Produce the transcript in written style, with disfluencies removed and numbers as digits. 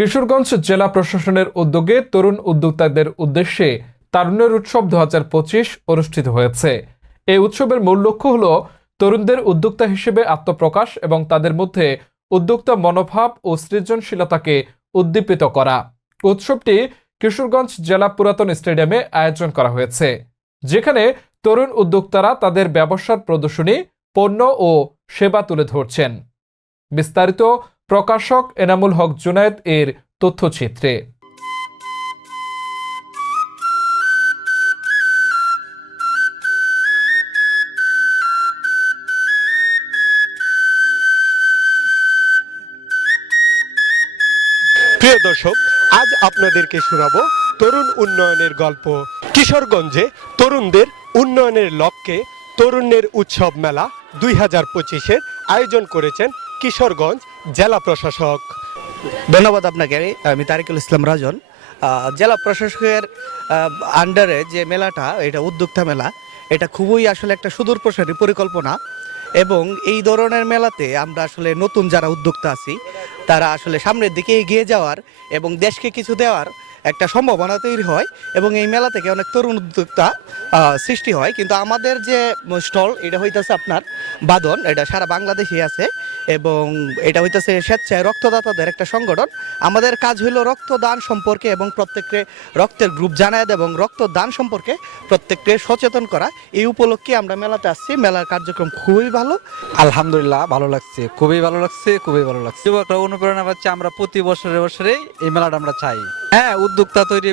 কিশোরগঞ্জ জেলা প্রশাসনের উদ্যোগে তরুণ উদ্যোক্তাদের উদ্দেশ্যে তারুণ্যের উৎসব 2025 অনুষ্ঠিত হয়েছে। এই উৎসবের মূল লক্ষ্য হল তরুণদের উদ্যোক্তা হিসেবে আত্মপ্রকাশ এবং তাদের মধ্যে উদ্যোক্তা মনোভাব ও সৃজনশীলতাকে উদ্দীপিত করা। উৎসবটি কিশোরগঞ্জ জেলা পুরাতন স্টেডিয়ামে আয়োজন করা হয়েছে, যেখানে তরুণ উদ্যোক্তারা তাদের ব্যবসার প্রদর্শনী, পণ্য ও সেবা তুলে ধরছেন। বিস্তারিত প্রকাশক এনামুল হক জুনায়েদ এর তথ্যচিত্রে। প্রিয় দর্শক, আজ আপনাদেরকে শোনাবো তরুণ উন্নয়নের গল্প। কিশোরগঞ্জে তরুণদের উন্নয়নের লক্ষ্যে তরুণের উৎসব মেলা 2025-এর আয়োজন করেছেন কিশোরগঞ্জ জেলা প্রশাসক। ধন্যবাদ আপনাকে। আমি তারিকুল ইসলাম রাজন। জেলা প্রশাসকের আন্ডারে যে মেলাটা, এটা উদ্যোক্তা মেলা, এটা খুবই আসলে একটা সুদূরপ্রসারী পরিকল্পনা। এবং এই ধরনের মেলাতে আমরা আসলে নতুন যারা উদ্যোক্তা আছি তারা আসলে সামনের দিকে এগিয়ে যাওয়ার এবং দেশকে কিছু দেওয়ার একটা সম্ভাবনা তৈরি হয় এবং এই মেলা থেকে অনেক তরুণ উদ্যোক্তা সৃষ্টি হয়। কিন্তু আমাদের যে স্টল, এটা হইতেছে আপনার বাদন, এটা সারা বাংলাদেশে আছে এবং এটা হইতেছে স্বেচ্ছায় রক্তদাতাদের একটা সংগঠন। আমাদের কাজ হলো রক্তদান সম্পর্কে এবং প্রত্যেককে রক্তের গ্রুপ জানায় এবং রক্তদান সম্পর্কে প্রত্যেককে সচেতন করা। এই উপলক্ষে আমরা মেলাতে আসছি। মেলার কার্যক্রম খুবই ভালো। আলহামদুলিল্লাহ, ভালো লাগছে, খুবই ভালো লাগছে, খুবই ভালো লাগছে। যুবকরা অনুপ্রেরণা পাচ্ছে। আমরা প্রতি বছরে এই মেলাটা আমরা চাই। হ্যাঁ, উদ্যোক্তা তৈরি